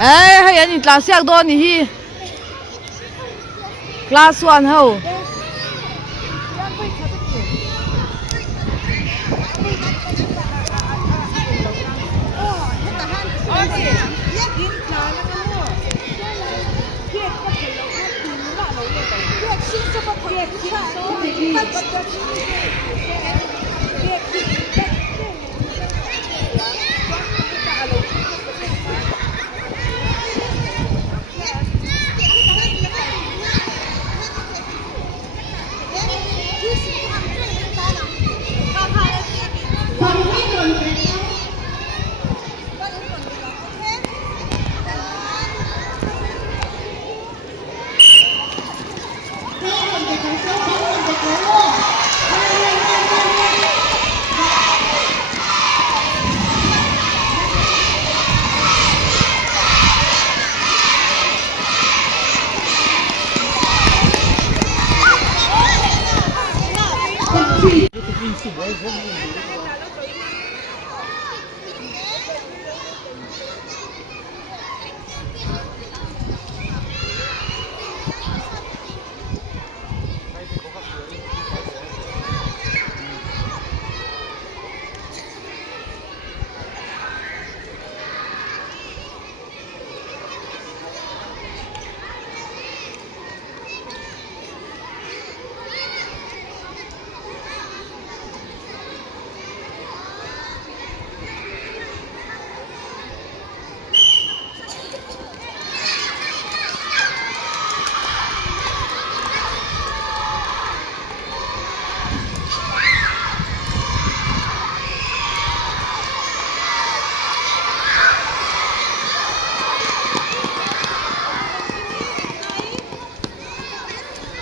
Ê, hay anh class yak do ni hi. Class 1 ho.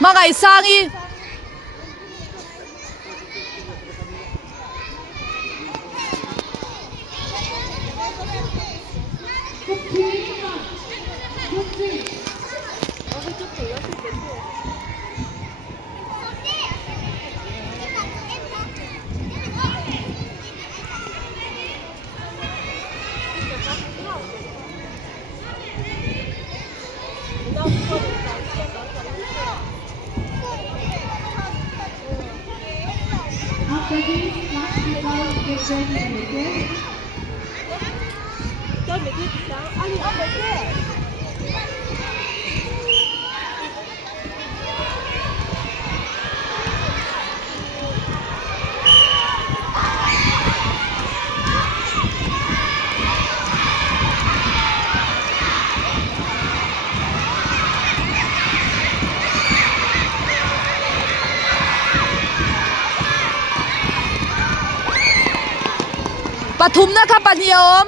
Magai sangi. Pathum na kha paniom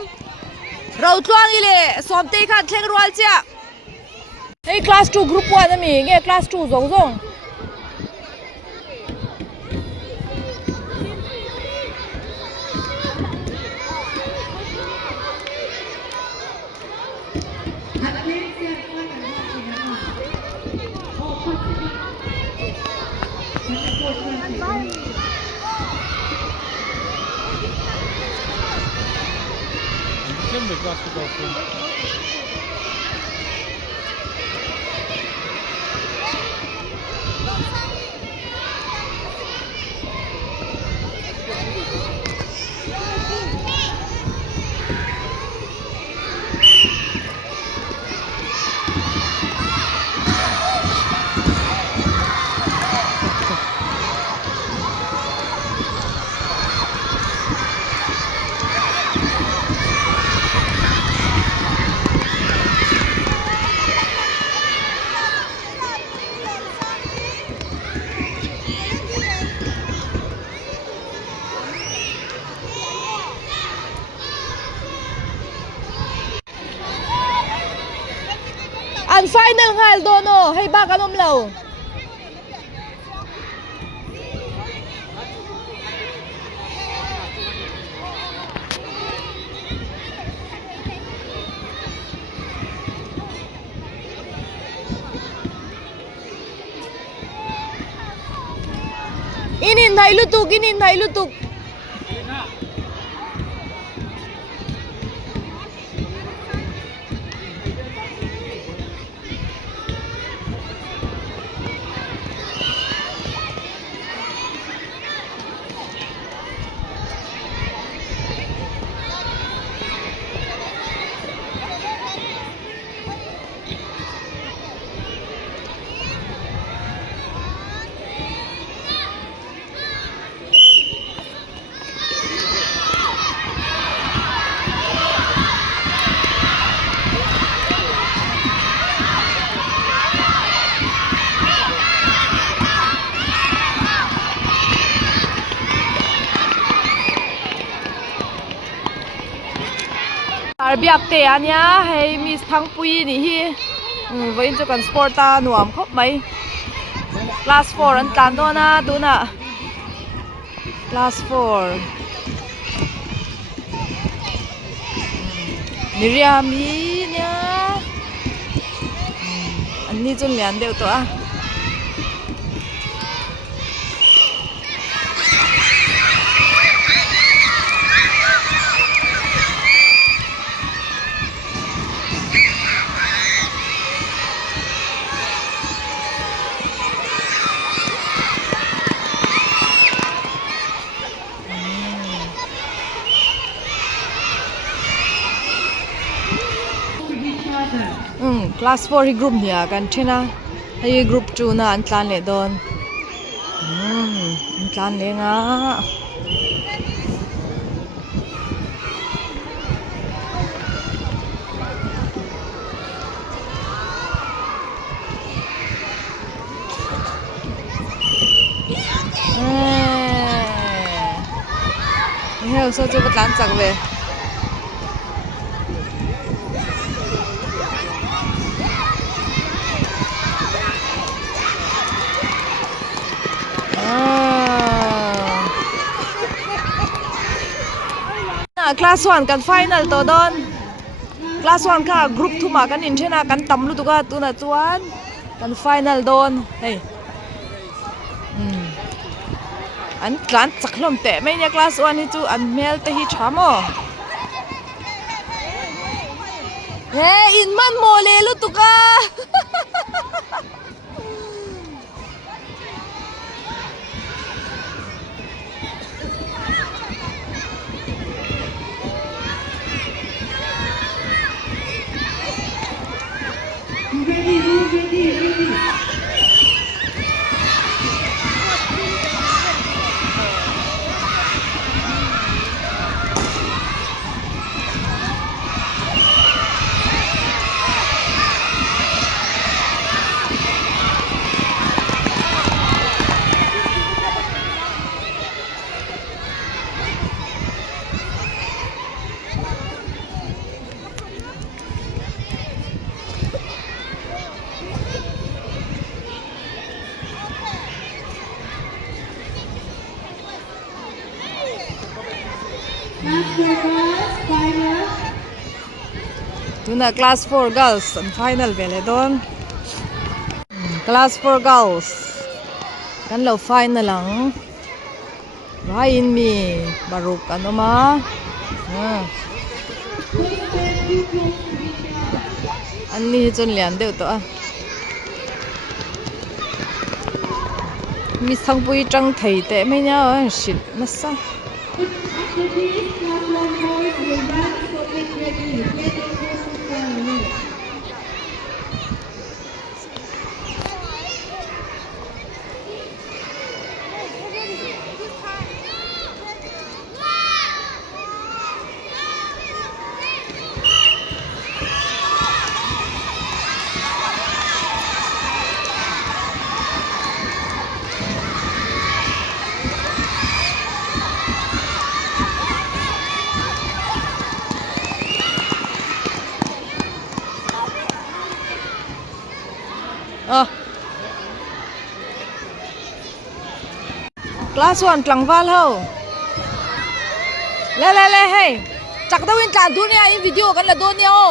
rau tluang ile somte kha thleng rual cha ei class 2 group 1 ami nge class 2 zong zong An final ngal dono hay ba kanom law inin thai lutuk biak te ania hei miss thangpui ni hi voin chu kan sporta nuam khop mai class 4 an tlan do na tuna class 4 Miriam hi nia an ni chun lian deuh to a class 4 hi group nia kan thena hei group 2 na an tlan le don an tlan le nga heo so chu tlan chak ve class 1 kan final to don class 1 ka group 2 ma kan in thena kan tamlu tu ka tuna chuan kan final don hey an tlan chaklom te mai nia class 1 hi chu an mel te hi thamo he in man mo le lu tu ka tuna class 4 girls and final vele don class 4 girls kan lo final lang vain mi baruk anoma anni chon lian deuh to a mi sangpui tang thei te mai nya shit na sa class 1 tlangwal ho le hey chak dawin tlan tu nia in video kan la don nia o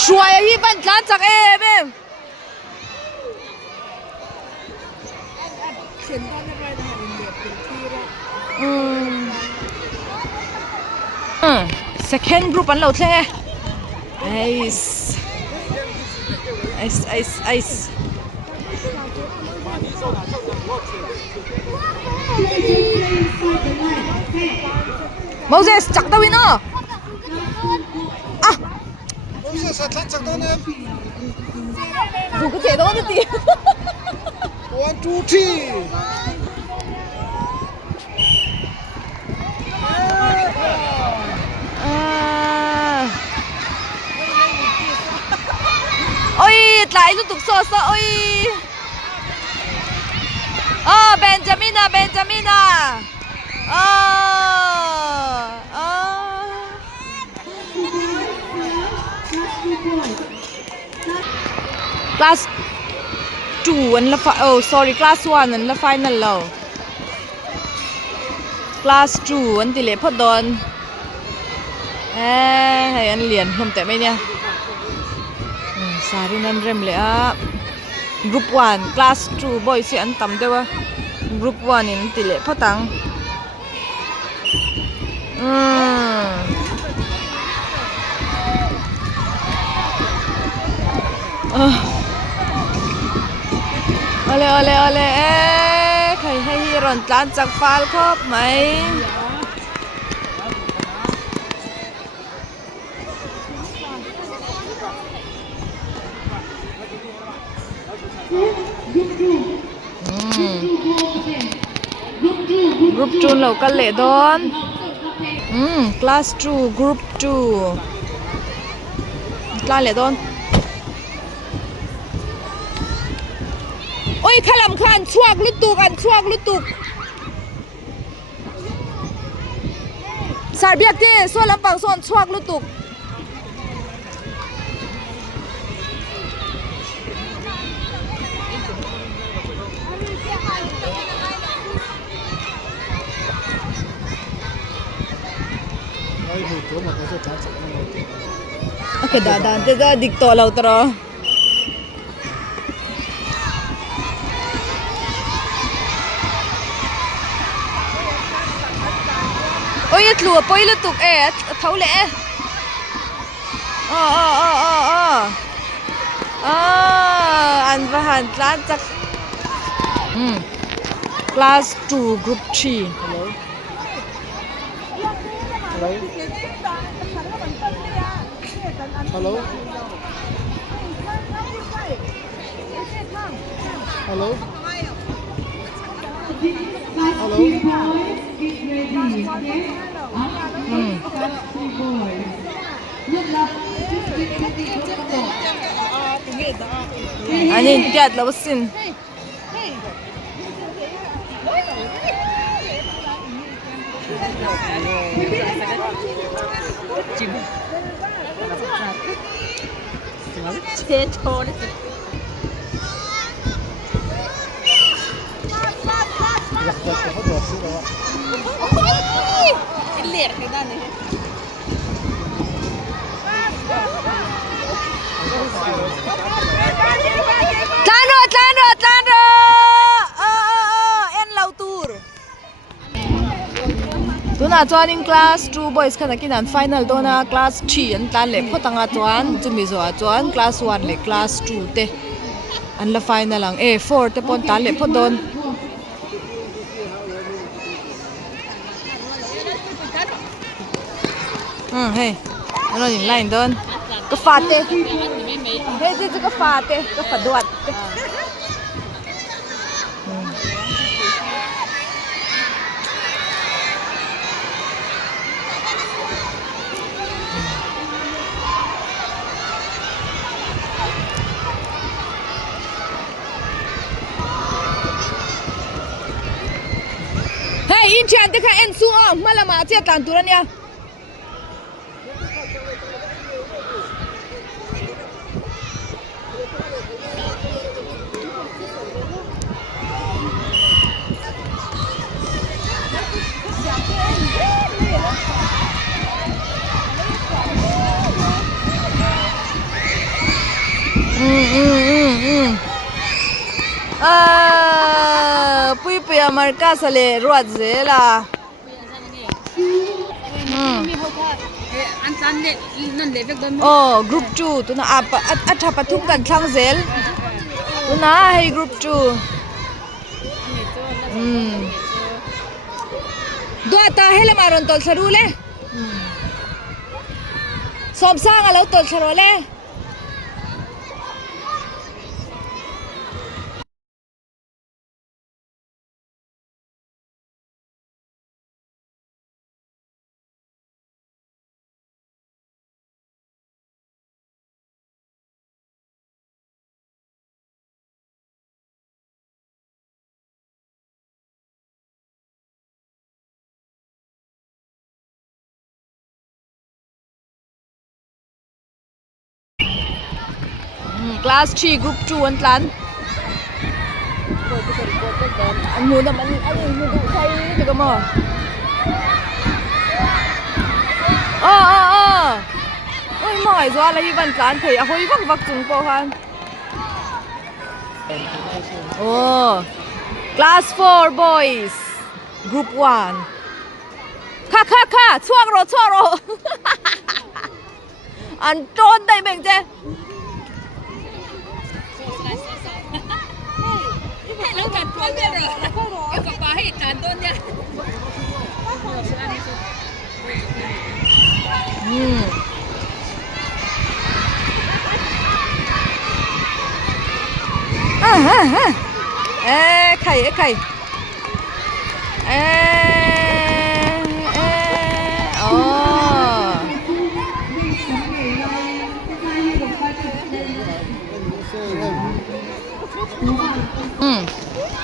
shuai hi ban tlan chak em second group an lo thleng ice Moses chak dawin Dù có thể đó đi. 1, 2, 3. Ôi, lại lúc tục so so ôi. Benjamina, Benjamina. Class 2 anh là sorry, class 1 anh là final lâu. Class 2 anh tỷ lệ phật đòn. Hay anh liền không tệ mấy nha. Sari nan rem le a. Group 1 class 2 boys si an tam dewa. Group 1 in tỷ lệ phật tăng. Ole ole ole khai hay ron tlan chak fal khop mai. Group 2 lâu ka le don. Class 2 group 2. Tlan le don. Ôi khalam khan chuak lutuk. Sar biak te so lampang son chuak lutuk. Okay, da dikto law tro. Ôi ít lùa bôi lụt tục thấu lẽ. Anh và hắn class chắc. Class 2 group 3. Hello. Hello. Anh get là xin. Chết thôi. Liệt cái đó này. Tlan rồi. En lau tour. Tuna joining class 2 boys khana kinan final dona class 3 an tan le photanga chuan chumi zo chuan class 1 le class 2 te an la final ang 4 te pon tan le phodon. Hey, ano yung line doon? Kafate. Hey, dito kafate. Kafaduat. Hey, inchian teka ensu malama tia tanturan ya. Pui marka sale ruat zela. Group 2 tuna atha pathum kan thlang zel. Tuna hey group 2. Dua ta hele maron tol sarule. สอบสร้างอะไรตัวชโรเล่ Class 3 Group 2 an tlan an mu na man an mu du sai de ka mo ôi mỏi doa là hi van tlan thei a hoi vak vak chung po han Class 4 boys Group 1 kha chuak ro an ton dai beng je Lo kan tuan dia dah. Apa bahaya canton dia. Khay.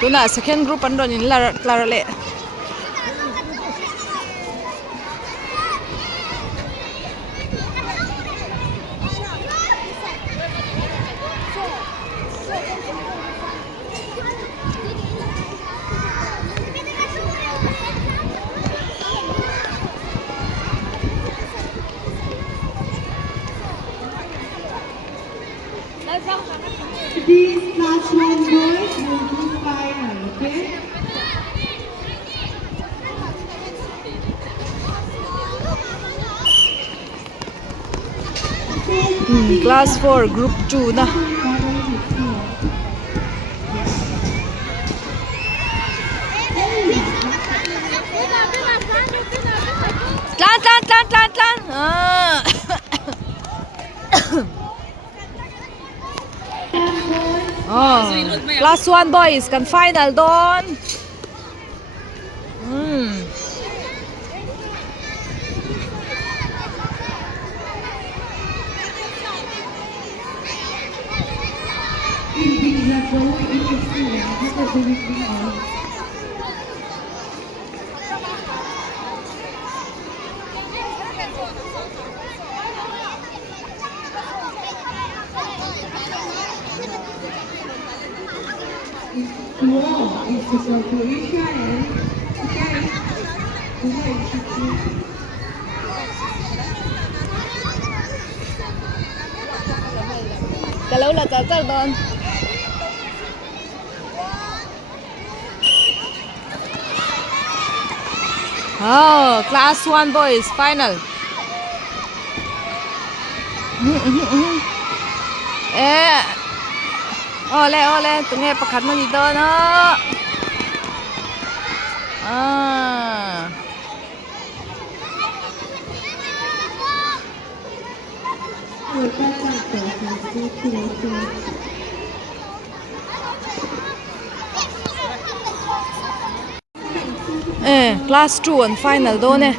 Tu na second group an don in clara le These class 1 boys will do final, okay? Class 4 Group 2 na tlan Class 1 boys kan final don Wow, it's the celebration. Kalau là char don Class 1 boys final ole tụi nghe pakhat nó gì đó nó Class 2 and final đó nè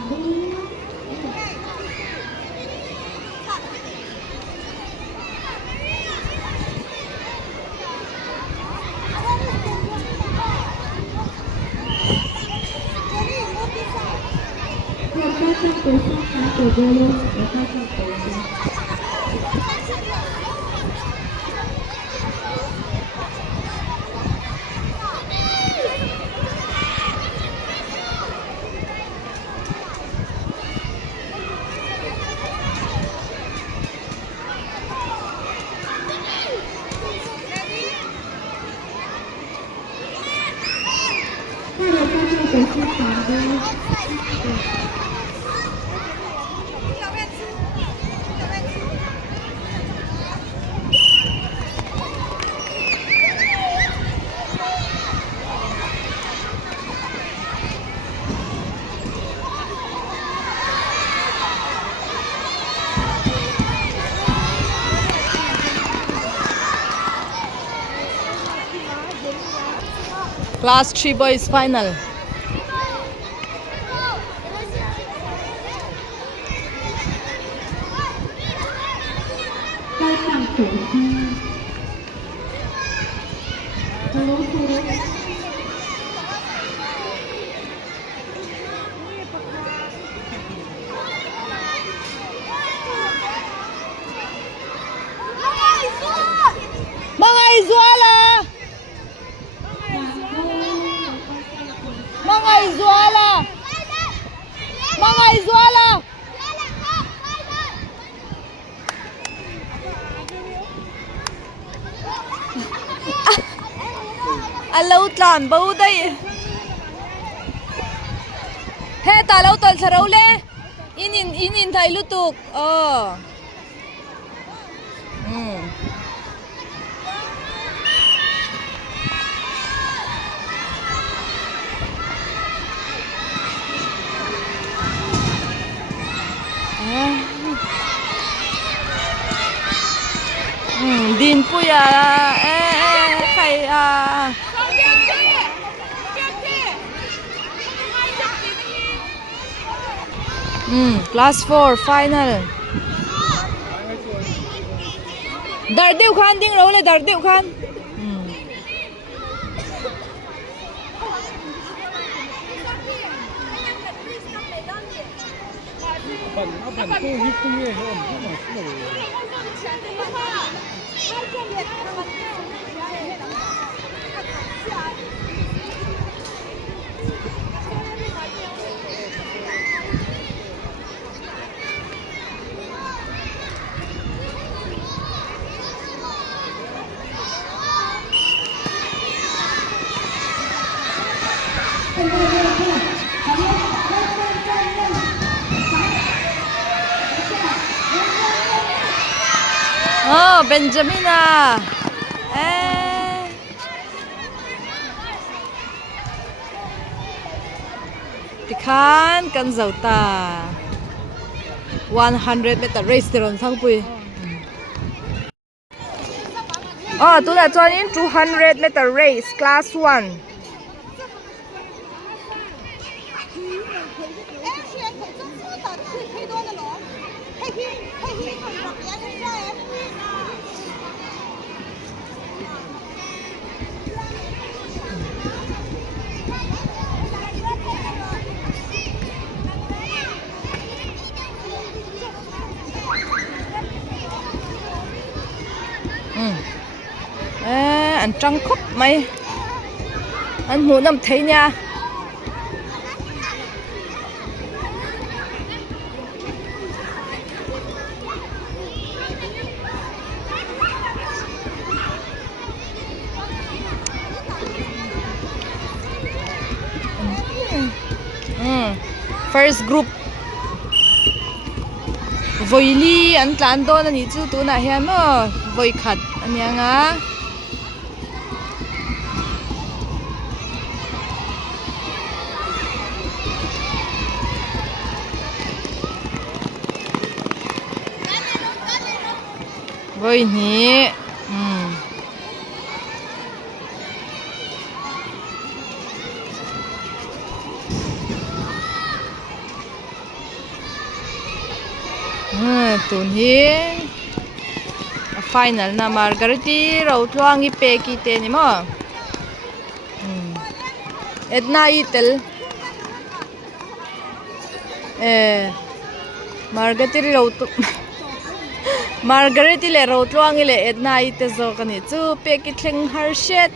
Class 3 boys final. Mangai Zuala! Mangai Zuala! Mangai Zuala! Alo tlan bau đây. He ta lâu tol sarau le. In thai lutuk. Din puya khai class 4 final. Dar deu khan ding ro le dar deu khan. Benjamina. Tikhan kan zauta 100 meter race tiron sang pui. Tu là cho in 200 meter race class 1. Anh trăng khóc mày. Anh muốn nằm thấy nha. First group Voili an tlan don ani chu tu na hian mo voi khat anianga voi ni tun hi final na Margariti ro tluangi pe ki te ni mo Edna itel Margariti ro Margariti le ro tluangi le Edna ite zo kani chu pe ki thleng har shet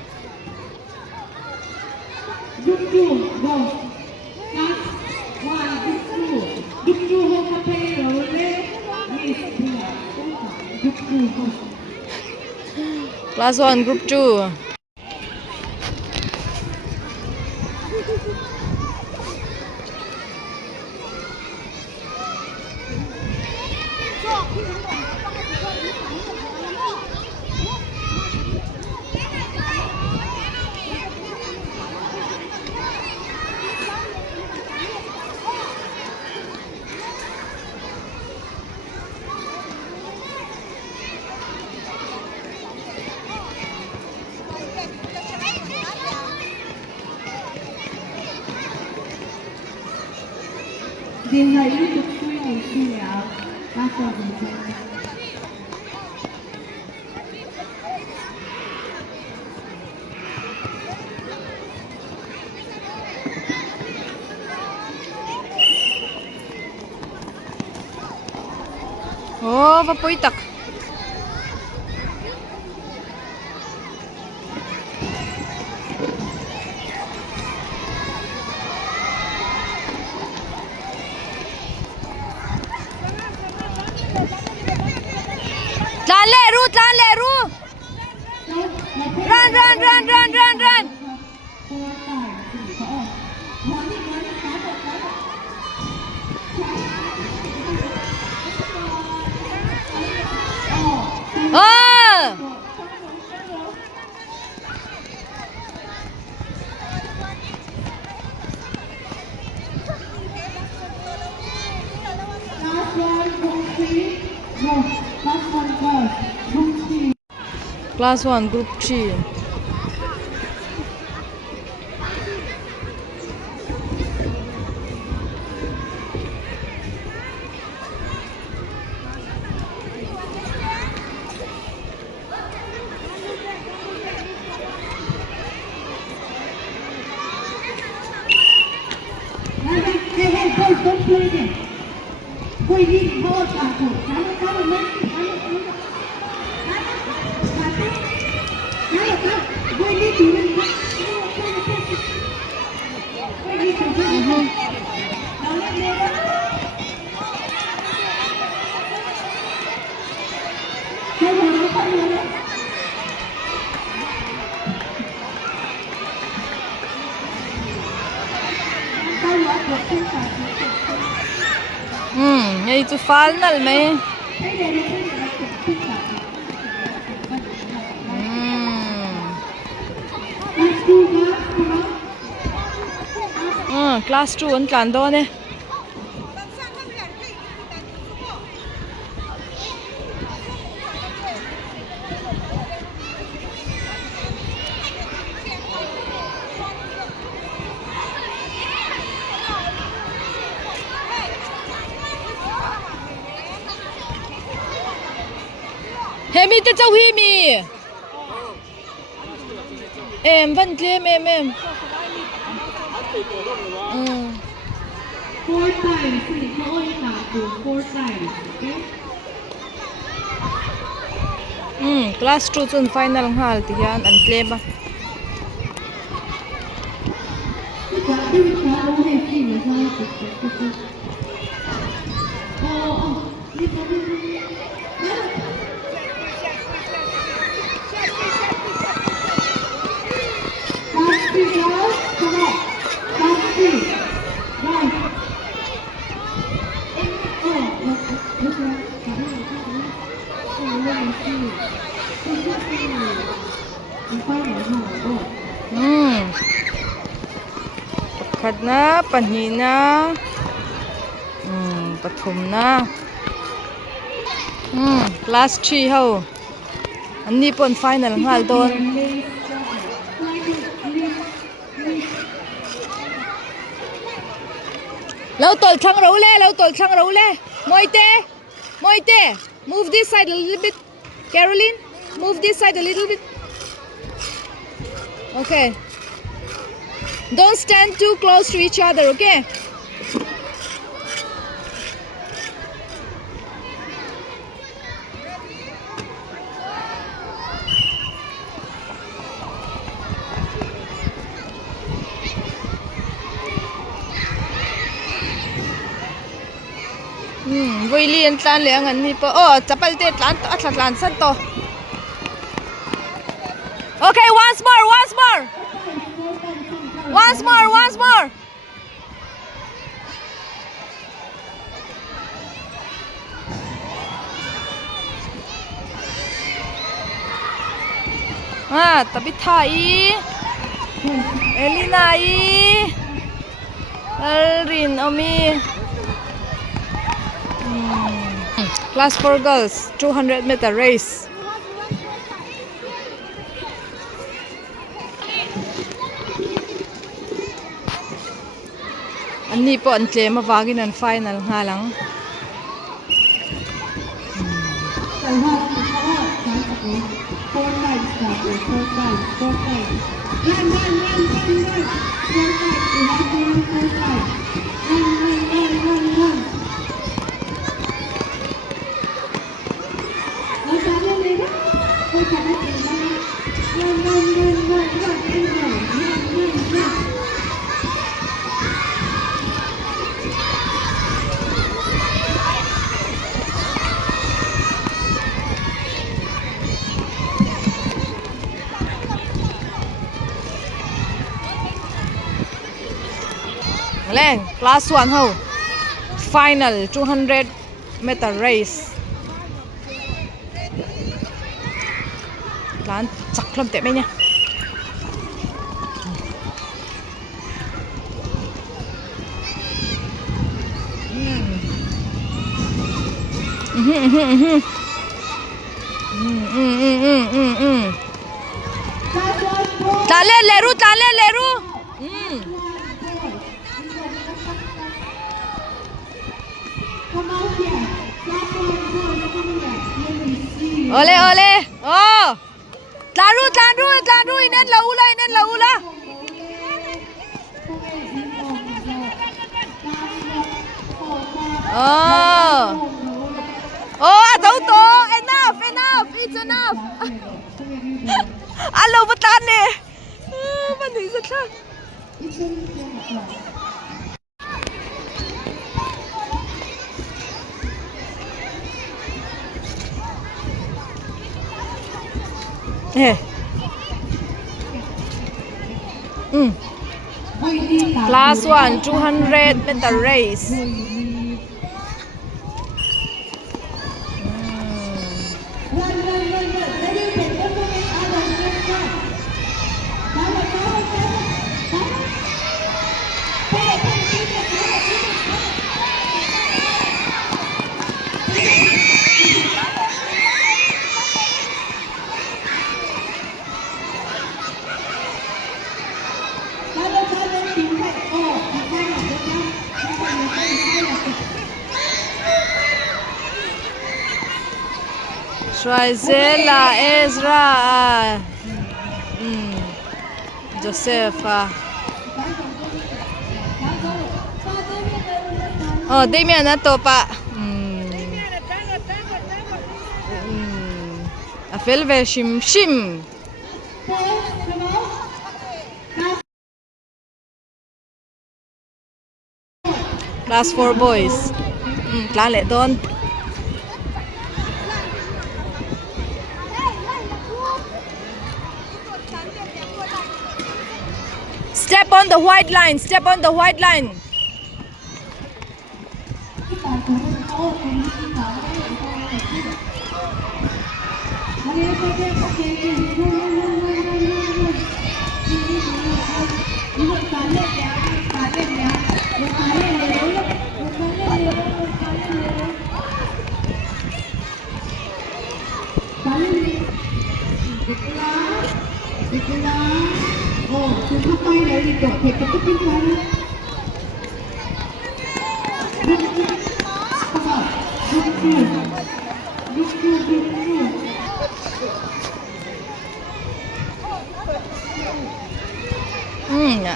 Class 1 group 2 Điều này liên tục suy nghĩ suy ảo. Ba phần bình thường. Oh, vapoitak. Tlan le ru. Run. Oh! Last one, group 3. No, last one first. Group 3. Class 1, Group 3. Hey, boys, don't play there. Boy, leave ball back. Come, man. Boy, leave you. Ngay tu final mấy. Class 2 an tlan do ne. Hemi te chau hi mi. Em vẫn thêm em. 4 times, so you can only count 4 times, okay? Class 2 chun final hal ti hian an tle ba. Pakhat na, panhi na, pathum na. Class 3 ho. Ani pon final hal don. Lau tol thang ro le. Moite. Move this side a little bit. Caroline, move this side a little bit. Okay. Don't stand too close to each other, okay? Vui liên tlan le ngan ni po. Oh, chapal te tlan san to. Okay, once more. Tabitha Elina Elrin Omi. Class 4 girls, 200-meter race. Anh ni po an tle ma wagin an final nga lang. Lên, class 1 ho. Final 200 meter race. Lan chắc lắm tệ mấy nha. Ta lên leru, ta lên leru. Ole ole. Oh. Taru inen la ula. Oh. Oh, tao to. Enough. It's enough. Alo batan ni. Mandi rất là. Class 1 200 meter race. Shrizela, Ezra, Joseph. Oh, Damian na to pa. Afel shim. Class 4 boys. Plan lệ tôn. Step on the white line.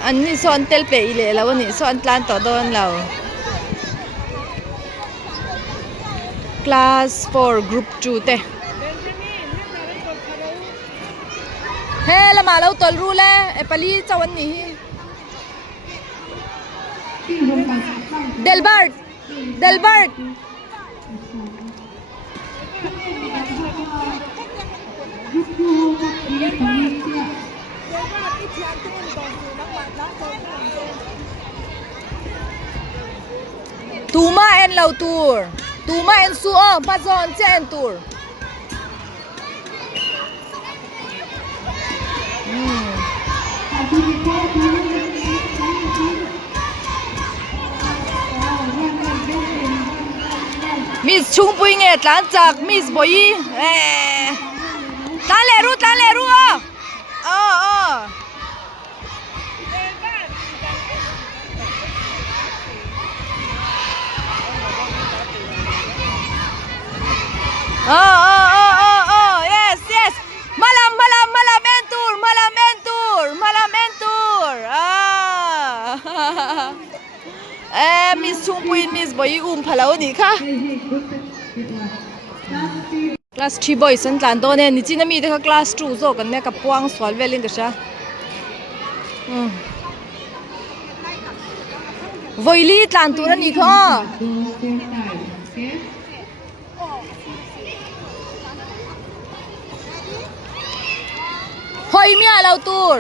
Anh ni son tel pe ile la wani son plan to don law. Class 4 group 2 te. He la ma lo tol ru le e pali chawan ni hi. Delbert. Tuma en lau tour. Tuma en suo pazon chen tour. Miss chung pui nge tlan chak Miss Boyi. Tlan le ru Oh, yes, yes. Malam entur, malam entur. Miss Chung Puin, Miss Boy Phalau ni kha. Class 3 boys an tlan to ne ni china mi de kha class 2 zo kan ne ka puang swal velin ka sha. Voili tlan tu ra ni kha. Hoi mi alo tur.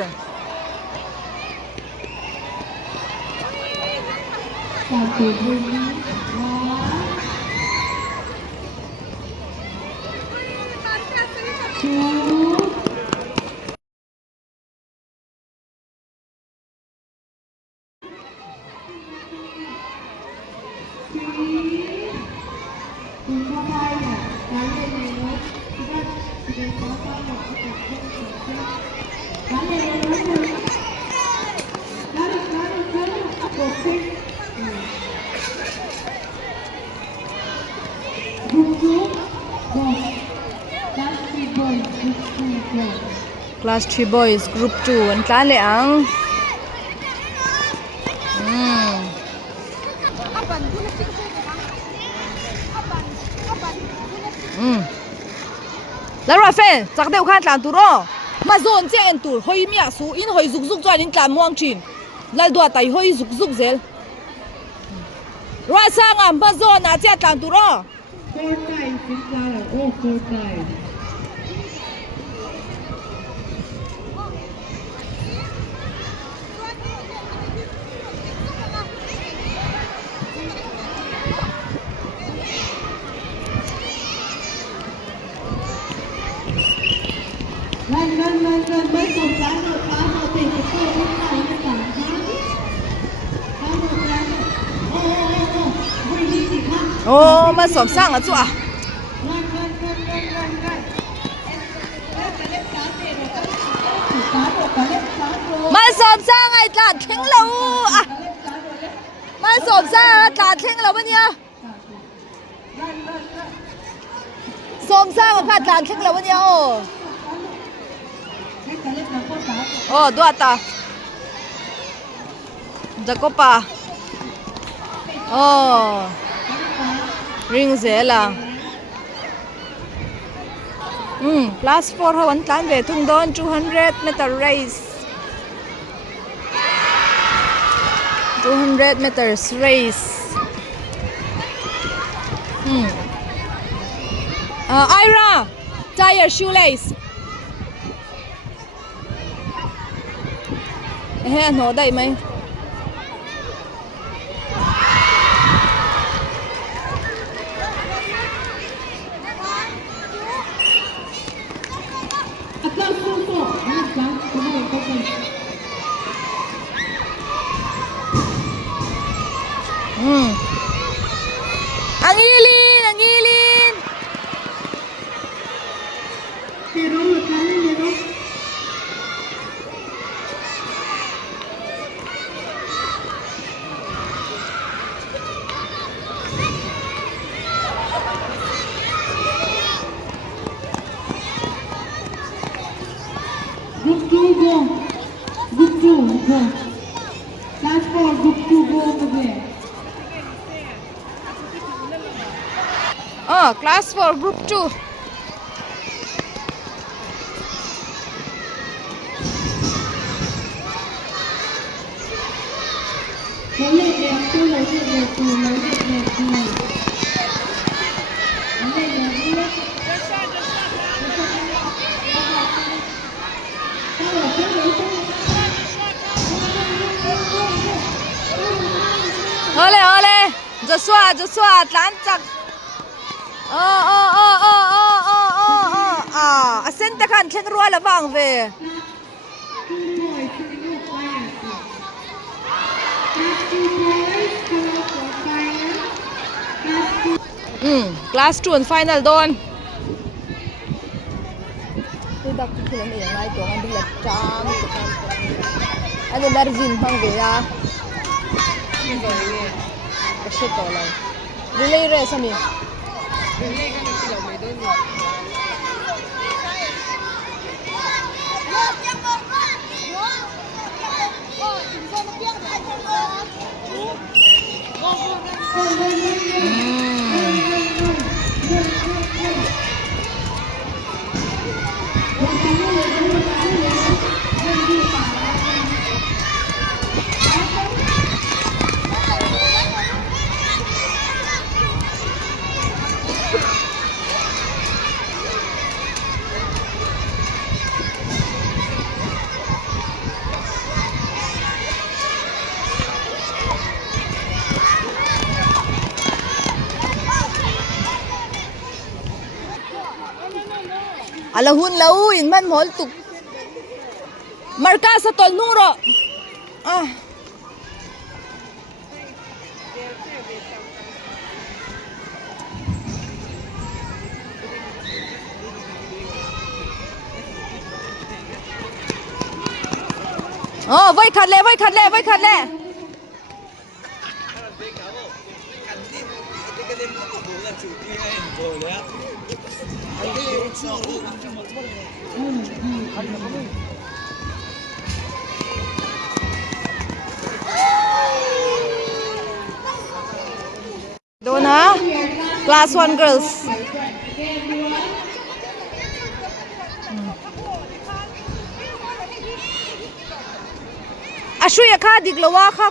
Class 3 boys group 2 an tlan le ang. La ra fe chak deu khan tlan tu ro ma zon che en tur hoi mia su in hoi zuk zuk chuan in tlan muang thin lal dua tai hoi zuk zuk zel ra sanga ma zon na che tlan tu ro 4 times in flower. Oh, 4 times. Lần mới tổng giá một phá một tỷ của tôi cũng phải là cả phá một giá. Vui đi thì khác. Ô ma sop sang a chu a ma sop sang ai tlan theng lo a ma sop sang tlan theng lo ba nia sop sang kha tlan theng lo ba nia ô duata Jacopa oh ring zela class 4 ho an tlan ve thung don 200-meter race 200 meters race Ira tie your shoelace he no dai mai Angilin Pero lo cambian de dos. Group 2 go. Group 2 go. Class 4 group 2 go over there. class 4 group 2 Lấy lệ đẹp tôi lấy lệ đẹp tôi lấy lệ đẹp tôi lấy lệ đẹp nữa. Ole Joshua tlan chak asen ta khan thleng rual awang ve class 2 and final don dak khilam e ngai to an bil tam ane darjin phang ve ya ka she to lai relay race ami relay kan ki lo mai don Alahun lau in man mol tuk marka sa tol nuro ah vai khát lệ vai khát lệ Dona class 1 girls Ashuya kha diglawa kha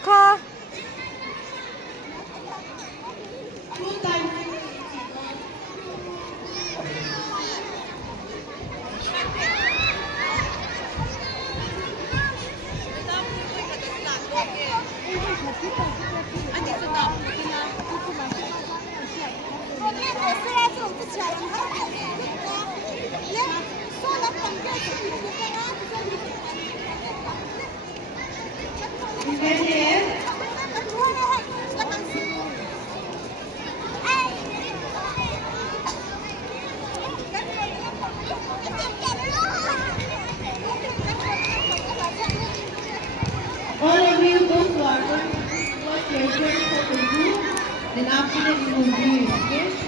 All of you go to our what your church will do, then after that you will do it, okay?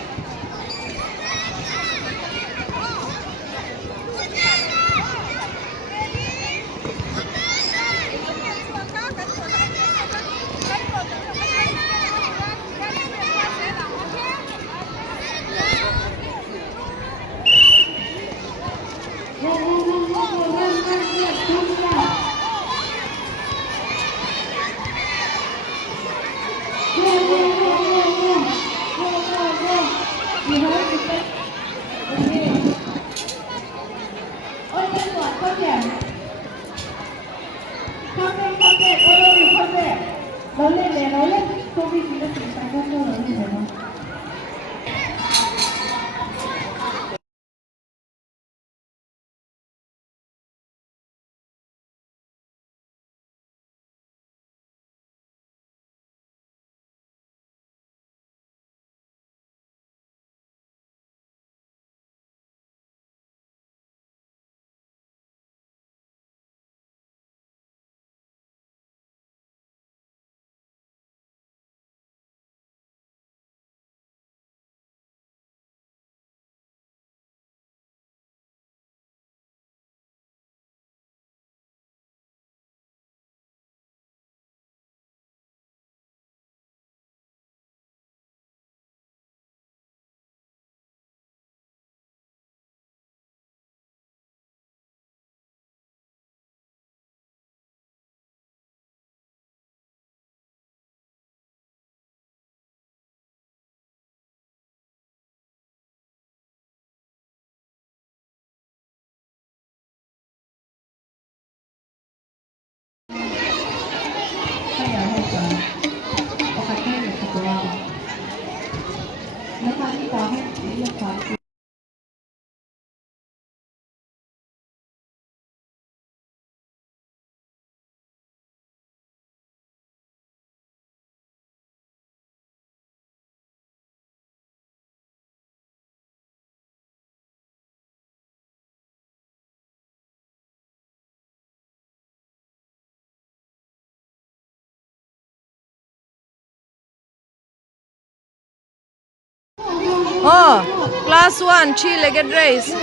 Oh, class 1 three-legged race.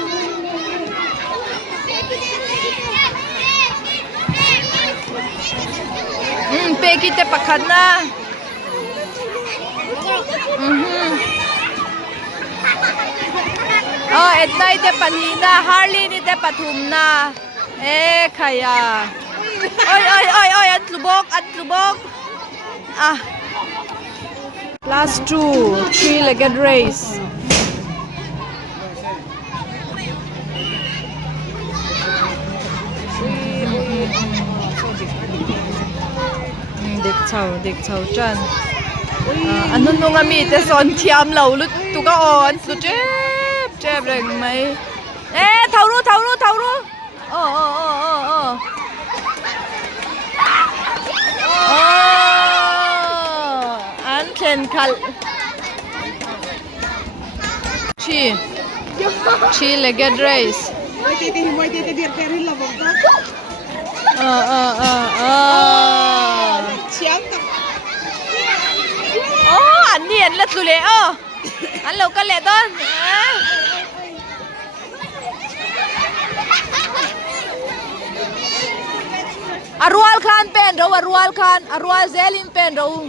Peki te pakhat na. Oh, at night te panina, Harley ni te pathum na. Kaya. Oi, at lubok. Ah. Class 2 three-legged race. Dik chau chan. Anun nung ami te son thiam lo lut tu ka on lu chep reng mai. Thau ru. An khen khal. Three-legged race. Anh đi anh lật lùi lẹ anh lâu cái lẹ đó Arwal Khan pen đâu Arwal Zelin pen đâu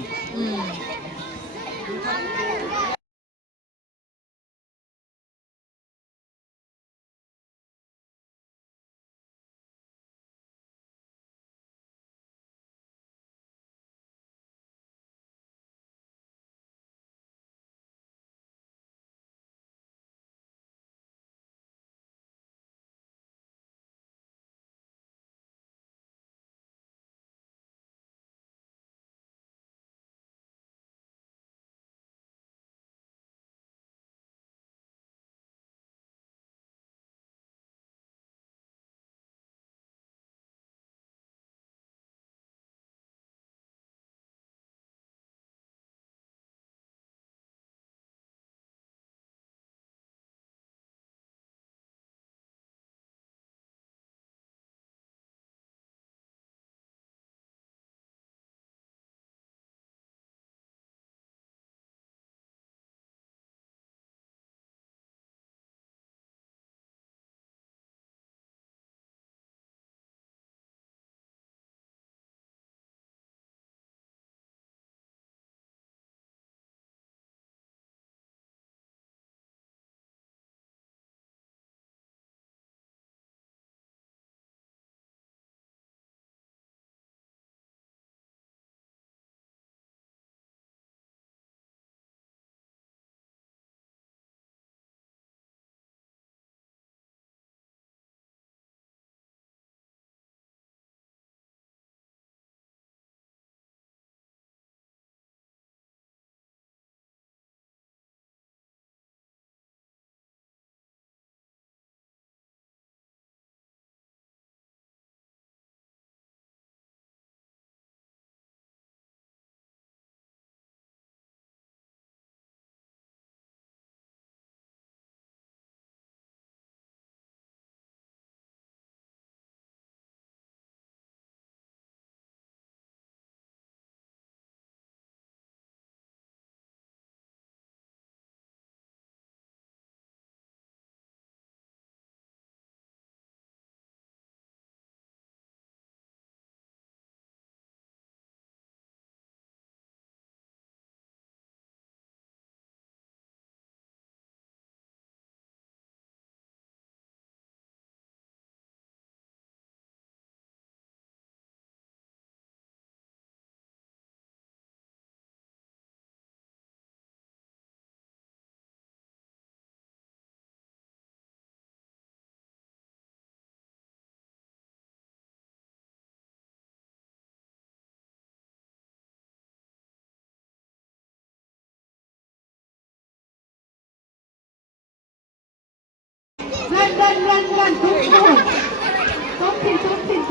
Run,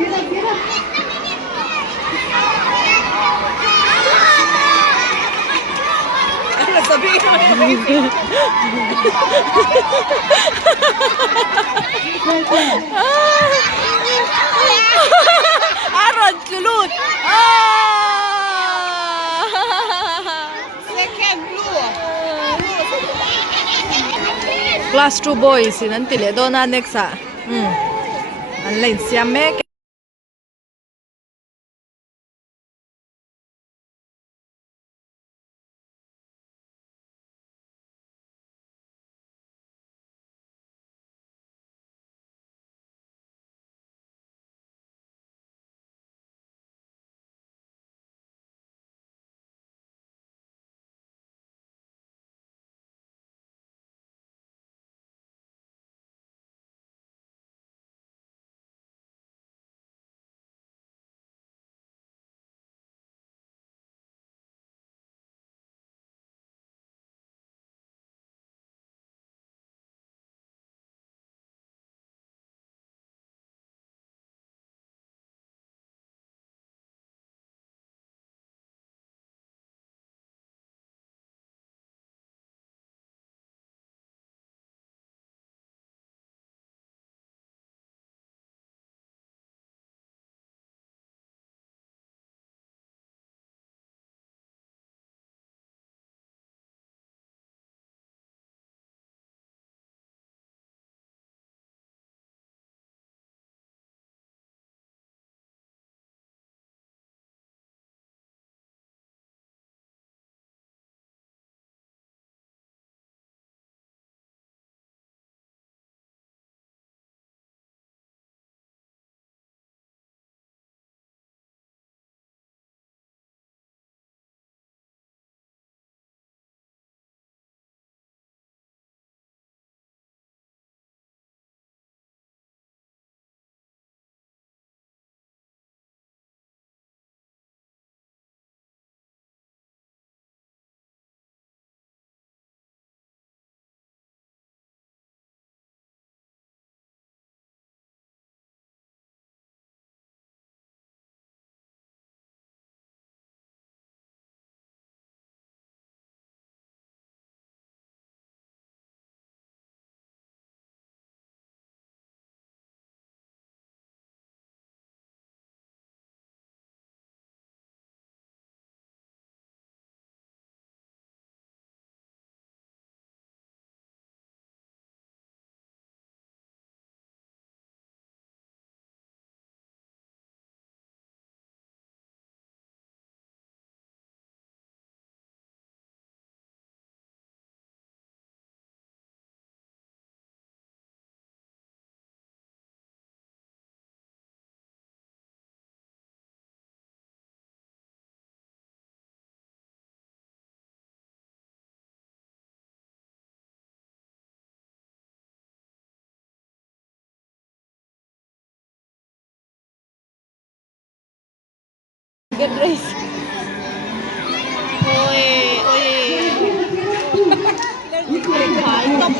don't get up. Aron kelut. Second blue. Class 2 boys in an tile dona nexa. An lain siam mek. Good race. Ôi, ôi. Phải tốc.